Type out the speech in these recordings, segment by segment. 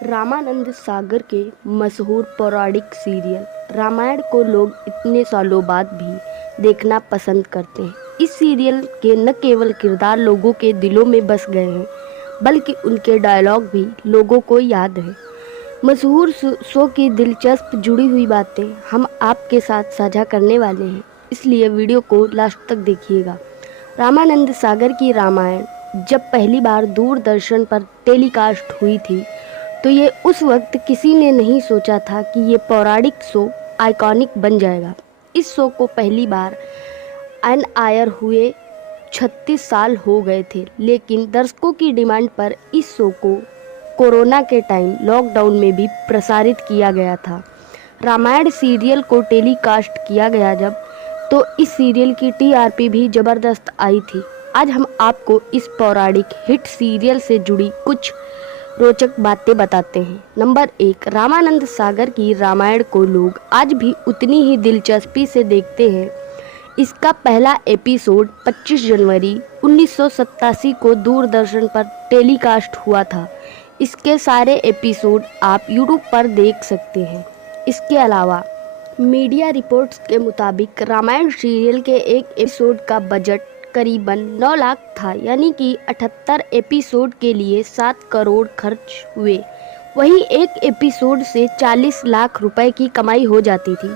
रामानंद सागर के मशहूर पौराणिक सीरियल रामायण को लोग इतने सालों बाद भी देखना पसंद करते हैं। इस सीरियल के न केवल किरदार लोगों के दिलों में बस गए हैं, बल्कि उनके डायलॉग भी लोगों को याद है। मशहूर शो की दिलचस्प जुड़ी हुई बातें हम आपके साथ साझा करने वाले हैं, इसलिए वीडियो को लास्ट तक देखिएगा। रामानंद सागर की रामायण जब पहली बार दूरदर्शन पर टेलीकास्ट हुई थी, तो ये उस वक्त किसी ने नहीं सोचा था कि ये पौराणिक शो आइकॉनिक बन जाएगा। इस शो को पहली बार ऑन एयर हुए 36 साल हो गए थे, लेकिन दर्शकों की डिमांड पर इस शो को कोरोना के टाइम लॉकडाउन में भी प्रसारित किया गया था। रामायण सीरियल को टेलीकास्ट किया गया जब, तो इस सीरियल की टीआरपी भी ज़बरदस्त आई थी। आज हम आपको इस पौराणिक हिट सीरियल से जुड़ी कुछ रोचक बातें बताते हैं। नंबर 1, रामानंद सागर की रामायण को लोग आज भी उतनी ही दिलचस्पी से देखते हैं। इसका पहला एपिसोड 25 जनवरी 1987 को दूरदर्शन पर टेलीकास्ट हुआ था। इसके सारे एपिसोड आप यूट्यूब पर देख सकते हैं। इसके अलावा मीडिया रिपोर्ट्स के मुताबिक रामायण सीरियल के एक एपिसोड का बजट करीबन 9 लाख था, यानी कि 78 एपिसोड के लिए 7 करोड़ खर्च हुए। वहीं एक एपिसोड से 40 लाख रुपए की कमाई हो जाती थी,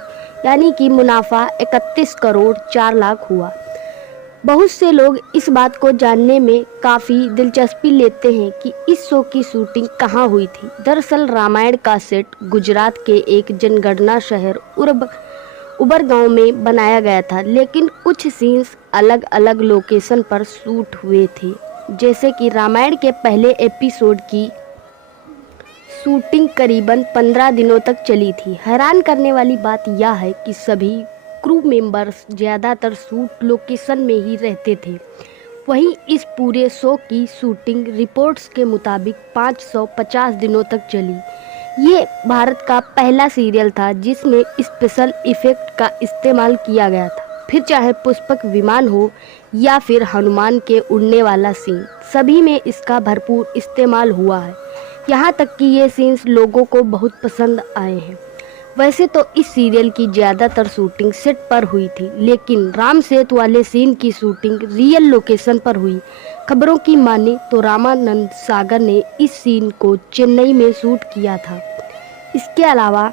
यानी कि मुनाफा 31 करोड़ 4 लाख हुआ। बहुत से लोग इस बात को जानने में काफ़ी दिलचस्पी लेते हैं कि इस शो की शूटिंग कहाँ हुई थी। दरअसल रामायण का सेट गुजरात के एक जनगणना शहर उबर गांव में बनाया गया था, लेकिन कुछ सीन्स अलग अलग लोकेशन पर शूट हुए थे। जैसे कि रामायण के पहले एपिसोड की शूटिंग करीबन 15 दिनों तक चली थी। हैरान करने वाली बात यह है कि सभी क्रू मेंबर्स ज़्यादातर शूट लोकेशन में ही रहते थे। वहीं इस पूरे शो की शूटिंग रिपोर्ट्स के मुताबिक 550 दिनों तक चली। ये भारत का पहला सीरियल था जिसमें स्पेशल इफ़ेक्ट का इस्तेमाल किया गया था। फिर चाहे पुष्पक विमान हो या फिर हनुमान के उड़ने वाला सीन, सभी में इसका भरपूर इस्तेमाल हुआ है। यहाँ तक कि ये सीन्स लोगों को बहुत पसंद आए हैं। वैसे तो इस सीरियल की ज़्यादातर शूटिंग सेट पर हुई थी, लेकिन राम सेतु वाले सीन की शूटिंग रियल लोकेशन पर हुई। खबरों की माने तो रामानंद सागर ने इस सीन को चेन्नई में शूट किया था। इसके अलावा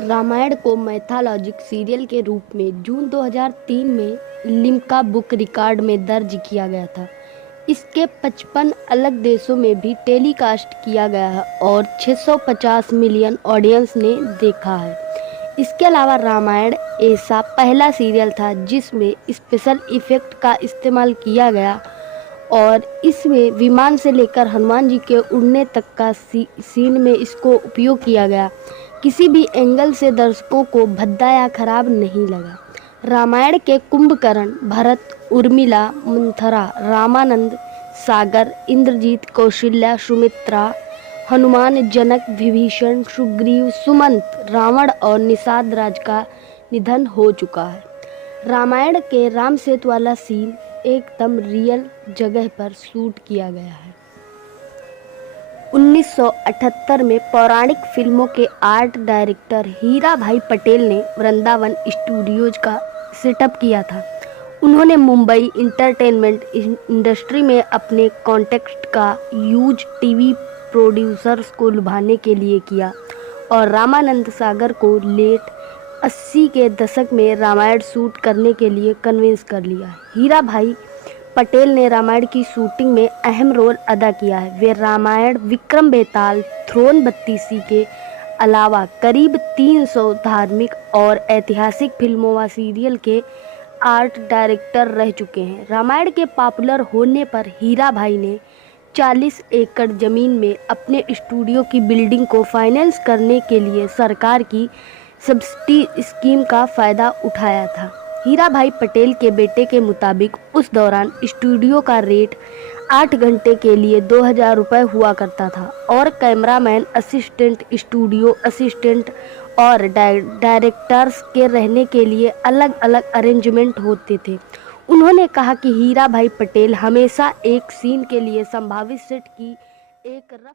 रामायण को मैथोलॉजिक सीरियल के रूप में जून 2003 में लिम्का बुक रिकॉर्ड में दर्ज किया गया था। इसके 55 अलग देशों में भी टेलीकास्ट किया गया है और 650 मिलियन ऑडियंस ने देखा है। इसके अलावा रामायण ऐसा पहला सीरियल था जिसमें स्पेशल इफ़ेक्ट का इस्तेमाल किया गया और इसमें विमान से लेकर हनुमान जी के उड़ने तक का सीन में इसको उपयोग किया गया। किसी भी एंगल से दर्शकों को भद्दा या खराब नहीं लगा। रामायण के कुंभकर्ण, भरत, उर्मिला, मंथरा, रामानंद सागर, इंद्रजीत, कौशल्या, सुमित्रा, हनुमान, जनक, विभीषण, सुग्रीव, सुमंत, रावण और निषाद राज का निधन हो चुका है। रामायण के राम सेतु वाला सीन एकदम रियल जगह पर शूट किया गया है। 1978 में पौराणिक फिल्मों के आर्ट डायरेक्टर हीरा भाई पटेल ने वृंदावन स्टूडियोज का सेटअप किया था। उन्होंने मुंबई इंटरटेनमेंट इंडस्ट्री में अपने कॉन्टेक्ट का यूज टीवी प्रोड्यूसर्स को लुभाने के लिए किया और रामानंद सागर को लेट 80 के दशक में रामायण शूट करने के लिए कन्विंस कर लिया। हीरा भाई पटेल ने रामायण की शूटिंग में अहम रोल अदा किया है। वे रामायण, विक्रम बेताल, थ्रोन बत्तीसी के अलावा करीब 300 धार्मिक और ऐतिहासिक फिल्मों व सीरियल के आर्ट डायरेक्टर रह चुके हैं। रामायण के पॉपुलर होने पर हीरा भाई ने 40 एकड़ ज़मीन में अपने स्टूडियो की बिल्डिंग को फाइनेंस करने के लिए सरकार की सब्सिडी स्कीम का फ़ायदा उठाया था। हीरा भाई पटेल के बेटे के मुताबिक उस दौरान स्टूडियो का रेट 8 घंटे के लिए 2000 रुपये हुआ करता था और कैमरामैन असिस्टेंट, स्टूडियो असिस्टेंट और डायरेक्टर्स के रहने के लिए अलग अलग अरेंजमेंट होते थे। उन्होंने कहा कि हीरा भाई पटेल हमेशा एक सीन के लिए संभावित सेट की एक रफ